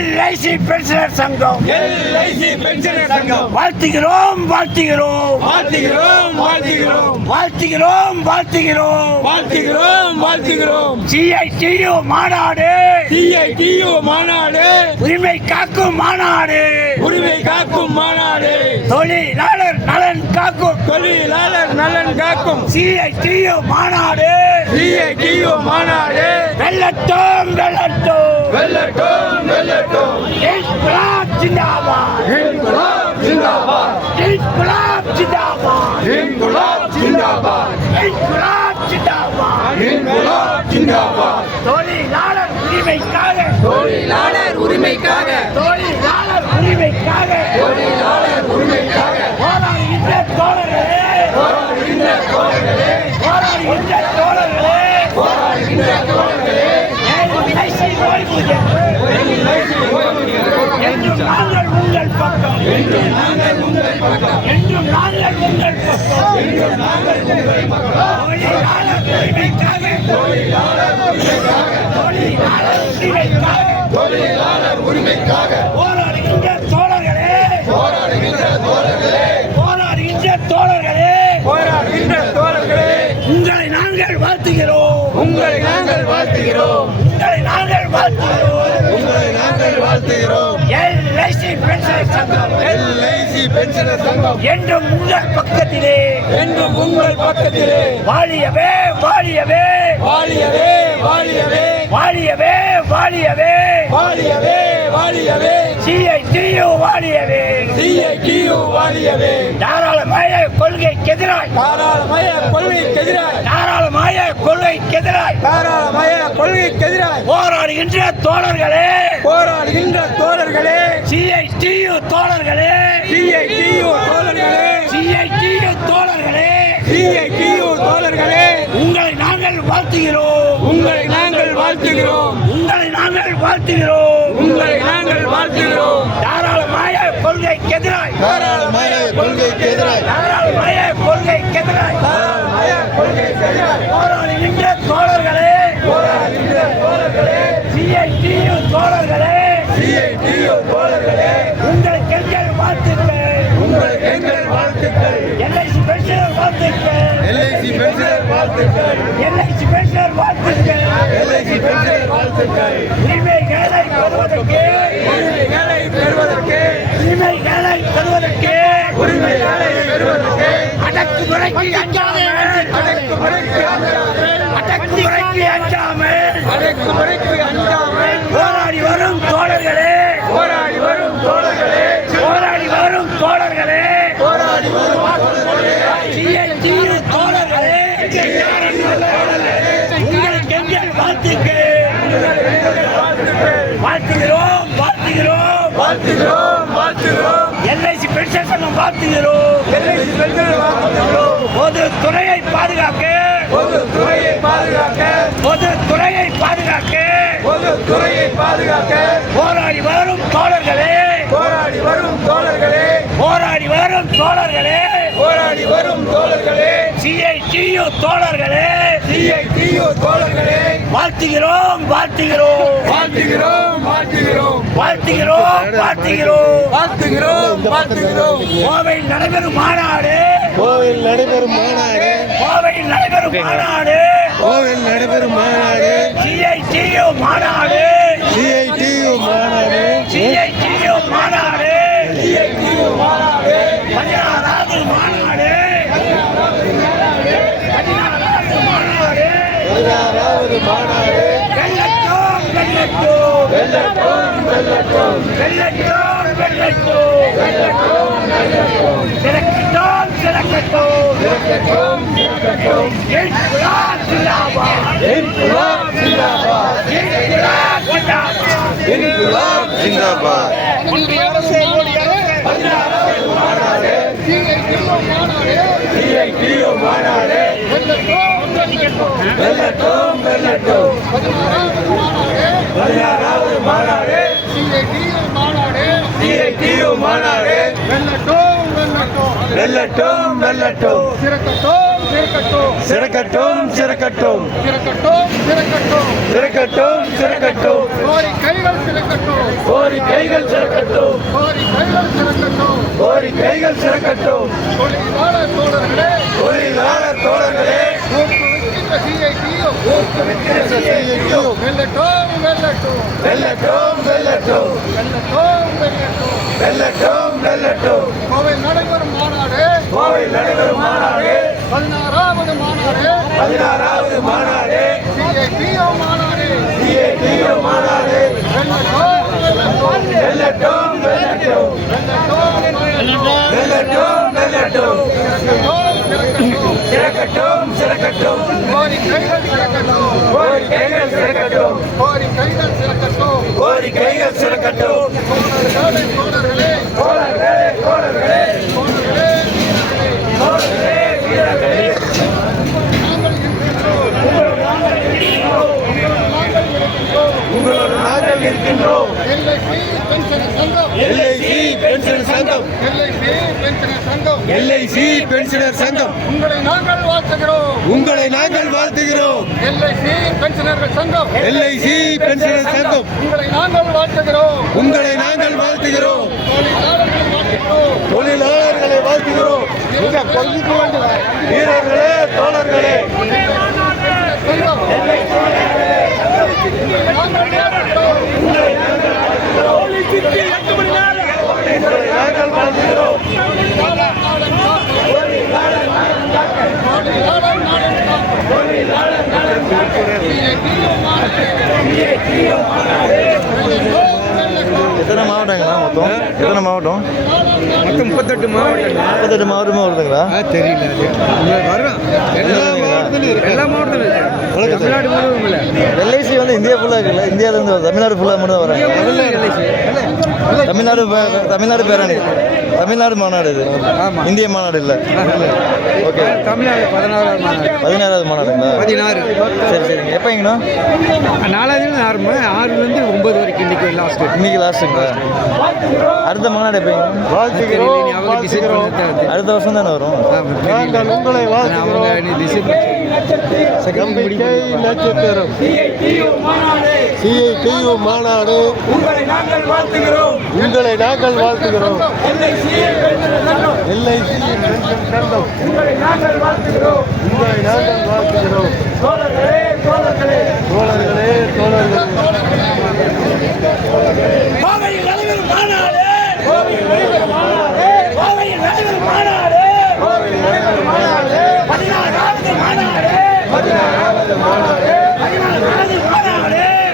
LIC pensioner சங்கம். LIC pensioner சங்கம். வாழ்த்துகிறோம் வாழ்த்துகிறோம். வாழ்த்துகிறோம் வாழ்த்துகிறோம். வாழ்த்துகிறோம் வாழ்த்துகிறோம். வாழ்த்துகிறோம் வாழ்த்துகிறோம். சிஐடியு மாநாடு. சிஐடியு மாநாடு. உரிமை காக்கும் மாநாடு. உரிமை காக்கும் மாநாடு. தொழிலாளர் நலன் காக்கும். தொழிலாளர் நலன் காக்கும். சிஐடியு மாநாடு. சிஐடியு மாநாடு. வெல்லட்டும் வெல்லட்டும். வெல்லட்டும். जिंदाबाद इनकलाब जिंदाबाद इनकलाब जिंदाबाद इनकलाब जिंदाबाद इनकलाब जिंदाबाद इनकलाब जिंदाबाद தொழிலாளர் உரிமைக்காக. தொழிலாளர் உரிமைக்காக. தொழிலாளர் உரிமைக்காக. தொழிலாளர் உரிமைக்காக. தோழர்களே. தோழர்களே. தோழர்களே. என்றும் நாங்கள் உங்கள் பக்கம் என்றும் நாங்கள் உங்கள் பக்கம் என்றும் நாங்கள் உங்கள் பக்கம் தொழிலாளர் உரிமைக்காக தொழிலாளர் உரிமைக்காக தொழிலாளர் உரிமைக்காக தொழிலாளர் உரிமைக்காக போராடுகின்ற தோழர்களே போராடுகின்ற தோழர்களே போராடுகின்ற தோழர்களே போராடுகின்ற தோழர்களே உங்களை நாங்கள் வாழ்த்துகிறோம். உங்களை நாங்கள் வாழ்த்துகிறோம். உங்களை நாங்கள் வாழ்த்துகிறோம். உங்களை நாங்கள் வாழ்த்துகிறோம். எல்ஐசி பென்ஷனர் சங்கம் எல்ஐசி பென்ஷனர் சங்கம் என்றும் உங்கள் பக்கத்திலே. என்றும் உங்கள் பக்கத்திலே. வாழியவே வாழியவே. வாழியவே வாழியவே. வாழியவே வாழியவே. வாழியவே வாழியவே. சிஐடியு வாழியவே. சிஐடியு வாழியவே. தாராளமய கொள்கைக்கு எதிராய். தாராளமய கொள்கைக்கு எதிராக தாராளமய கொள்கைக்கு எதிராய் தாராளமய கொள்கைக்கு எதிராக போராடுகின்ற தோழர்களே. போராடுகின்ற தோழர்களே. சிஐடியு தோழர்களே. சிஐடியு தோழர்களே. சிஐடியு தோழர்களே. சிஐடியு தோழர்களே. உங்களை நாங்கள் வாழ்த்துகிறோம். உங்களை நாங்கள் வாழ்த்துகிறோம். உங்களை நாங்கள் வாழ்த்துகிறோம். உங்களை நாங்கள் வாழ்த்துகிறோம். தாராளமய கொள்கைக்கு எதிராய். தாராளமய கொள்கைக்கு எதிராக தாராளமய கொள்கைக்கு எதிராய். தாராளமய கொள்கைக்கு எதிராக போராடுகின்ற தோழர்களே. தோழர்களே சிஐடியு தோழர்களே. சிஐடியு தோழர்களே உங்களுக்கு எங்கள் வாழ்த்துக்கள். உங்களுக்கு எங்கள் வாழ்த்துக்கள் எல்ஐசி பென்ஷனர் வாழ்த்துக்கள். எல்ஐசி பென்ஷனர் வாழ்த்துக்கள். எல்ஐசி பென்ஷனர் வாழ்த்துக்கள் எல்ஐசி பென்ஷனர் வாழ்த்துக்கள் உரிமைகளை பெறுவதற்கு. உரிமைகளை பெறுவதற்கு உரிமைகளை பெறுவதற்கு. உரிமைகளை பெறுவதற்கு அடக்குமுறைக்கு அடக்குமுறைக்கு அஞ்சாமல் போராடி வரும் தோழர்களே. போராடி வரும் தோழர்களே. போராடி வரும் தோழர்களே. போராடி வரும் தோழர்களே. உங்களுக்கு எங்கள் வாழ்த்துக்கள் வாழ்த்துகிறோம் வாழ்த்துகிறோம். வாழ்த்துகிறோம் வாழ்த்துகிறோம். எல்ஐசி பென்ஷன் சங்கம் வாழ்த்துகிறோம். எல்ஐசி பென்ஷனர் வாழ்த்துகிறோம். பொது துறையை பாதுகாக்க. பொது துறையை பாதுகாக்க. பொது துறையை பாதுகாக்க. பொது துறையை பாதுகாக்க. போராடி வரும் தோழர்களே. போராடி வரும் தோழர்களே. போராடி வரும் தோழர்களே. போராடி வரும் தோழர்களே. சிஐடியு தோழர்களே. சிஐடியு தோழர்களே. வாழ்த்துகிறோம் வாழ்த்துகிறோம். வாழ்த்துகிறோம் வாழ்த்துகிறோம். வாழ்த்துகிறோம் வாழ்த்துகிறோம். வாழ்த்துகிறோம் வாழ்த்துகிறோம். கோவையில் நடைபெறும் மாநாடு. கோவில் நடைபெறும் மாநாடு. கோவையில் நடைபெறும் மாநாடு. கோவில் நடைபெறும் மாநாடு. சிஐடியு மாநாடு. சிஐடியு மாநாடு. சிஐடியு மாநாடு. சிஐடியு மாநாடு. பதினாறாவது மாநாடு. பதினாறாவது மாநாடு. பதினாறாவது மாநாடு. வெள்ளட்டும் வெள்ளட்டும் வெல்லட்டும் வெல்லட்டும் வெள்ளட்டும் வெள்ளட்டும் வெல்லட்டும் வெல்லட்டும் சிறக்கட்டும். சிறக்கட்டும். இருக்கட்டும் வெல்லட்டோம் வெல்லட்டோம் பதினாறாவது மாநாடு மாநாடு வெல்லட்டோம் வெல்லட்டோம் வெல்லட்டோம் சிறக்கட்டோம் சிறக்கட்டும். சிறக்கட்டும் சிறக்கட்டும். சிறக்கட்டும் சிறக்கட்டும். கோரிக்கைகள் சிறக்கட்டும். கோரிக்கைகள் சிறக்கட்டும். கோரிக்கைகள் சிறக்கட்டும். கோரிக்கைகள் சிறக்கட்டும். தொழிலாளர் தோழர்களே. தொழிலாளர் தோழர்களே. வெல்லட்டும் வெல்லட்டும். வெல்லட்டும் வெல்லட்டும். வெல்லட்டும் வெல்லட்டும். வெல்லட்டும் வெல்லட்டும். கோவை நடைபெறும் மாநாடு. கோவை நடைபெறும் மாநாடு. பதினாறாவது மாநாடு. பதினாறாவது மாநாடு. சிஐடிஓ மாநாடு. சிஏடிஓ மாநாடு. வெல்லட்டும் வெல்லட்டும் வெல்லட்டும் வெல்லட்டும் சிறக்கட்டும் சிறக்கட்டும். கோரிக்கைகள் சிறக்கட்டும். கோரிக்கைகள் சிறக்கட்டும் கோரிக்கைகள் சிறக்கட்டும் கோரிக்கைகள் சிறக்கட்டும் தோழர்களே தோழர்களே தோழர்களே தோழர்களே தோழர்களே தோழர்களே வீரர்களே நாங்கள் இருக்கின்றோம் நாங்கள் இருக்கின்றோம் உங்களோடு நாங்கள் இருக்கின்றோம் எல்ஐசி பென்ஷன் சங்கம் எல்ஐசி பென்ஷனர் சங்கம் எல்ஐசி பென்ஷன் சங்கம் எல்ஐசி பென்ஷனர் சங்கம். உங்களை நாங்கள் வாழ்த்துகிறோம். உங்களை நாங்கள் வாழ்த்துகிறோம். எல்ஐசி பென்ஷனர்கள் சங்கம். எல்ஐசி பென்ஷனர் சங்கம். உங்களை நாங்கள் வாழ்த்துகிறோம். உங்களை நாங்கள் வாழ்த்துகிறோம். தொழிலாளர்களை வாழ்த்துகிறோம். வீரர்களே தோழர்களே. நாங்கள் வாழ்த்துகிறோம். எத்தனை மாவட்டங்களா மொத்தம் எத்தனை மாவட்டம்? மொத்தம் முப்பத்தெட்டு மாவட்டங்கள் முப்பத்தெட்டு மாவட்டமே வருதுங்களா? தெரியல எல்லா மாவட்டத்திலும் தமிழ்நாடு முழுவதும் இல்லை. எல்ஐசி வந்து இந்தியா ஃபுல்லாக இருக்குல்ல இந்தியாவிலேருந்து வருது தமிழ்நாடு ஃபுல்லாக மட்டும் வராங்க. தமிழ்நாடு தமிழ்நாடு பேரணி. தமிழ்நாடு மாநாடு இது. இந்திய மாநாடு இல்லை. ஓகே. தமிழ்நாடு பதினாறாவது மாநாடு. பதினாறாவது மாநாடுங்களா? பதினாறு. சரி சரிங்க எப்போங்கண்ணா நாலாவது ஆரம்பி ஆறுலேருந்து ஒன்பது வரைக்கும் இன்னைக்கு லாஸ்ட் இன்னைக்கு லாஸ்ட்டுங்களா அடுத்த டிசைட் பண்ணி அடுத்த வருஷம் தானே வரும்? நாங்கள் உங்களை நம்பிக்கை நட்சத்திரம். சிஐடியு மாநாடு. உங்களை நாங்கள் வாழ்த்துகிறோம். உங்களை நாங்கள் வாழ்த்துகிறோம் எல்ஐசி உங்களை நாங்கள் வாழ்த்துகிறோம் உங்களை நாங்கள் வாழ்த்துகிறோம். தோழர்களே தோழர்களே. தோழர்களே. தோழர்களே. மாநாடு. கோவையில் நடைபெறும் மாநாடு. பதினாறாவது மாநாடு. பதினாறாவது மாநாடு. பதினாறாவது மாநாடு.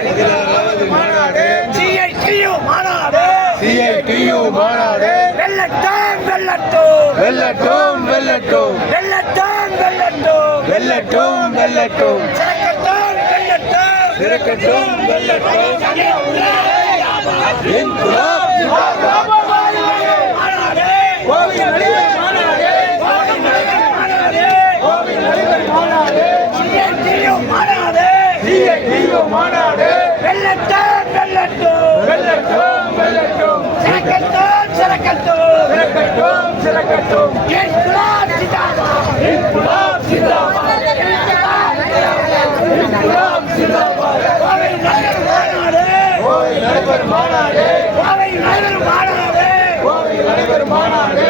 பதினாறாவது மாநாடு. சிஐடியு மாநாடு. சிஐடியு மாநாடு. வெள்ளட்டும் வெள்ளட்டும் வெல்லட்டும் வெல்லட்டும் வெள்ளட்டும் வெள்ளட்டும் வெல்லட்டும் வெல்லட்டும் சிறக்கட்டும் வெள்ளட்டும் சிறக்கட்டும் மாநாடு கோவில் நடைபெறும் மாநாடு வெள்ளட்டும் வெள்ளட்டும் வெள்ளட்டும் வெள்ளட்டும் சிறக்கட்டும் சிறக்கட்டும். சிறக்கட்டும் சிறக்கட்டும். நடைபெறும் மாநாடு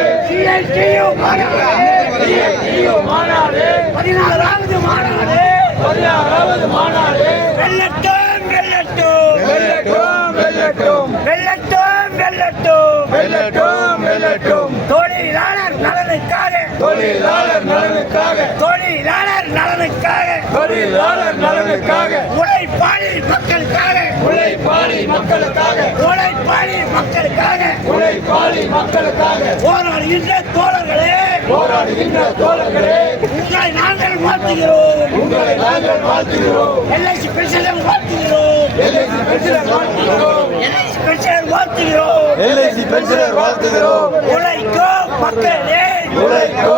மாநாடு சிஐடியு மாநாடு பதினாறாவது மாநாடு பதினாறாவது மாநாடு. வெள்ளட்டும் வெள்ளட்டும் வெள்ளட்டும் வெள்ளட்டும் வெள்ளட்டும் வெல்லட்டும் வெல்லட்டும் தொழிலாளர் நலனுக்காக தொழிலாளர் நலனுக்காக தொழிலாளர் நலனுக்காக தொழிலாளர் நலனுக்காக உழைப்பாளி மக்களுக்காக உழைப்பாளி மக்களுக்காக உழைப்பாளி மக்களுக்காக உழைப்பாளி மக்களுக்காக போராடுகின்ற தோழர்களே. போராடுகின்ற தோழர்களே. உங்களை நாங்கள் வாழ்த்துகிறோம். உங்களை நாங்கள் வாழ்த்துகிறோம். எல்ஐசி பென்ஷனர் வாழ்த்துகிறோம். எல்ஐசி பென்ஷனர் வாழ்த்துகிறோம். எல்ஐசி பென்ஷனர் வாழ்த்துகிறோம். எல்ஐசி பென்ஷனர் வாழ்த்துகிறோம். உழைக்கும் மக்களே. மக்களே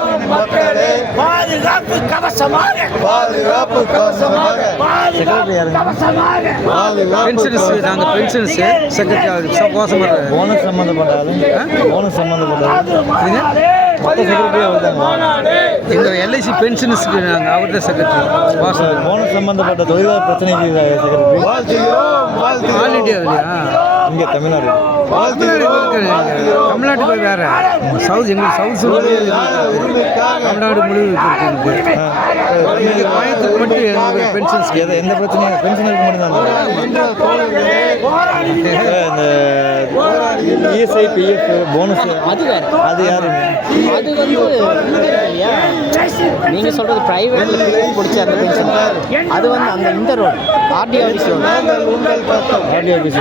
பாதுகாப்பு கவசமாக. பாதுகாப்பு கவசமாக. பாதுகாப்பு கவசமாக. பாதுகாப்பு நாங்கள் பென்ஷன்ஸ் செக்ரட்டரி கோசமாக போனஸ் போனஸ் இந்த எல்ஐசி பென்ஷன்ஸ்க்கு நாங்கள் அவர் தான் செக்ரட்டரி. வாசன் போனஸ் சம்பந்தப்பட்ட தொழிலாளர் பிரச்சனைக்கு செக்ரட்டரி. ஆல் இண்டியாவிலையா இங்கே தமிழ்நாடு. தமிழ்நாடு இருக்கிற தமிழ்நாட்டுக்கு வேற. சவுத் எங்களுக்கு சவுத் தமிழ்நாடு முழுவதும் கோயம்புத்தூர் மட்டும் பென்ஷன்ஸ் எதை எந்த பிரச்சனையும் பென்ஷனருக்கு மட்டும்தான் இந்த இஎஸ்ஐ பிஎஃப் போனஸ் அது வேற. அது யாரு? அது வந்து நீங்கள் சொல்கிறது ப்ரைவேட்டில் பிடிச்ச அந்த பென்ஷன் அது வந்து அந்த இந்த road RT office road RT office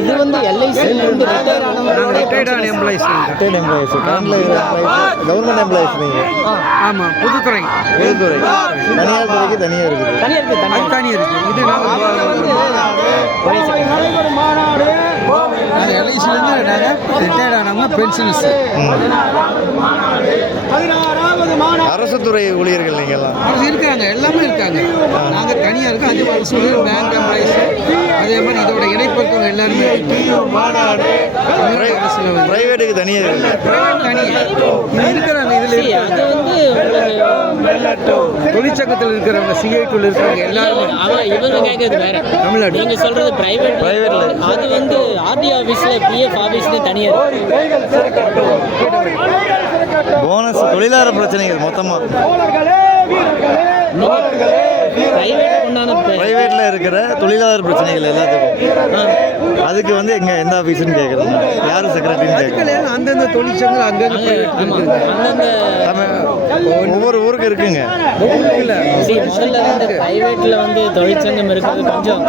இது வந்து எல்ஐசியிலிருந்து ரிட்டையர் ஆனவங்களோட ரிட்டையர்ட் ஆன employees retired employees government employees நீங்கள் ஆமாம் புதுத்துறை. பொதுத்துறை. தனியார் துறைக்கு தனியாக இருக்குது. தனியாக இருக்குது. தனியாக தனி இருக்கு இது ஒரே second. நாங்கள் எல்ஐசிலேருந்து நாங்கள் ரிட்டையர்ட் ஆனவங்க பென்ஷன்ஸ் அரசு துறை ஊழியர்கள் நீங்கள்லாம் இருக்காங்க எல்லாமே இருக்காங்க. நாங்கள் தனியாக இருக்கோம் அது அரசு பேங்க் எம்ப்ளாயிஸ் அதே மாதிரி இதோட இருக்கவங்க எல்லாருமே ப்ரைவேட்டுக்கு தனியாக இருக்குது தனி இது இருக்கிறாங்க இதில் தொழிற்சங்கத்தில் இருக்கிறவங்க சிஐடியில் இருக்கிறவங்க எல்லாருமே. அவன் இவங்க கேட்கறது வேற. தமிழ்நாடு. நீங்க சொல்றது பிரைவேட் Private ல. அது வந்து ஆர்டி ஆஃபீஸ்ல பிஎஃப் ஆஃபீஸ்ல தனியா இருக்கு. போனஸ் தொழிலாளர் பிரச்சனைகள் மொத்தமாக பிரைவேட் உண்டான பே- ப்ரைவேட்டில் இருக்கிற தொழிலாளர் பிரச்சனைகள் எல்லாத்துக்கும். அதுக்கு வந்து எங்க எந்த ஆஃபீஸ்னு கேட்குறோம் யார் செக்ரட்டரின்னு கேட்குறோம் அந்தந்த தொழிற்சங்கங்கள் அங்கங்கே ஒவ்வொரு ஊருக்கு இருக்குங்க. முதல்ல வந்து பிரைவேட்ல வந்து தொழிற்சங்கம் இருக்கிறது கொஞ்சம்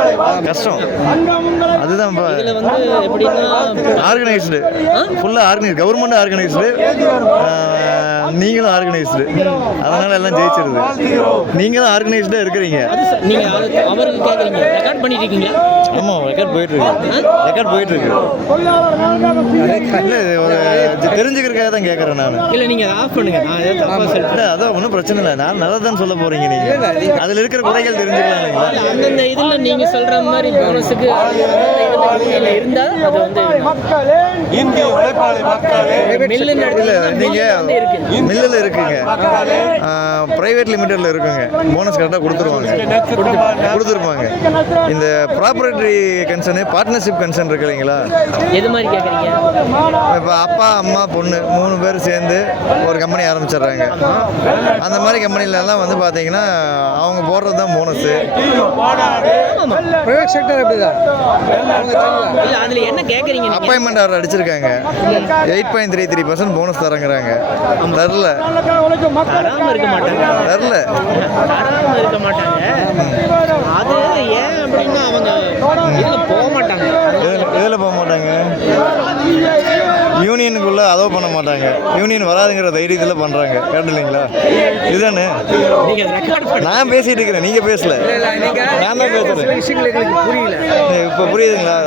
கஷ்டம். அதுதான் இதுல வந்து எப்படின்னா ஆர்கனைஸ்டு ஃபுல்லாக ஆர்கனைஸ் கவர்மெண்ட் ஆர்கனைஸ்டு நீங்களும் ஆர்கனைஸ்டு அதனால எல்லாம் ஜெயிச்சிருது. நீங்களும் ஆர்கனைஸ்டாக இருக்கிறீங்க. அது ச- நீங்க அது அவருக்கு கேக்குறீங்க. ரெக்கார்ட் பண்ணிட்டு இருக்கீங்களா ஆமாம் ரெக்கார்ட் போயிட்டு இருக்கு ரெக்கார்ட் போயிட்டு இருக்கு இல்லை ஒரு தெரிஞ்சுக்கிறதுக்காக தான் கேட்குறேன் நான். இல்ல நீங்க ஆஃப் பண்ணுங்க. நான் இல்லை அதான் ஒன்றும் பிரச்சனை இல்லை. நான் நல்லா தான் சொல்ல போகிறீங்க நீங்கள் அதில் இருக்கிற குறைகள் தெரிஞ்சுக்கலாம் இல்லைங்களா? இல்ல, அந்தந்த இதுல நீங்க சொல்ற மாதிரி போனஸுக்கு இதுல இருந்தா அது வந்து மில்லு இல்லை நீங்கள் வந்து இருக்கு. மில்லில் இருக்குங்க. ப்ரைவேட் லிமிட்டடில் இருக்குங்க. போனஸ் கரெக்டாக கொடுத்துருவாங்க. கொடுத்துருப்பாங்க. இந்த ப்ராப்பர்ட்டி கன்சர்னு பார்ட்னர்ஷிப் கன்சர்ன் இருக்கு இல்லைங்களா? எது மாதிரி கேக்குறீங்க? இப்போ அப்பா அம்மா பொண்ணு மூணு பேர் சேர்ந்து ஒரு கம்பெனி ஆரம்பிச்சிடுறாங்க. அந்த மாதிரி கம்பெனிலலாம் வந்து பார்த்தீங்கன்னா அவங்க போடுறது தான் போனஸு ப்ரைவேட் செக்டர் அப்படிதான். அதுல என்ன அப்பாயின்மெண்ட் ஆர்டர் அடிச்சிருக்காங்க. Eight point three three percent bonus தரங்கிறாங்க. தரல தராம இருக்க மாட்டாங்க. தரல தராம இருக்க மாட்டாங்க. அது ஏன் அப்படின்னா அவங்க இதுல போக மாட்டாங்க. எதில் போக மாட்டாங்க? யூனியனுக்குள்ளே அலோவ் பண்ண மாட்டாங்க. யூனியன் வராதுங்கிற தைரியத்தில் பண்ணுறாங்க கரெக்ட் இல்லைங்களா இதுதானே? நீங்க நான் பேசிகிட்டு இருக்கிறேன். நீங்கள் பேசல. நீங்க நான் தான் புரியல. இப்போ புரியுதுங்களா?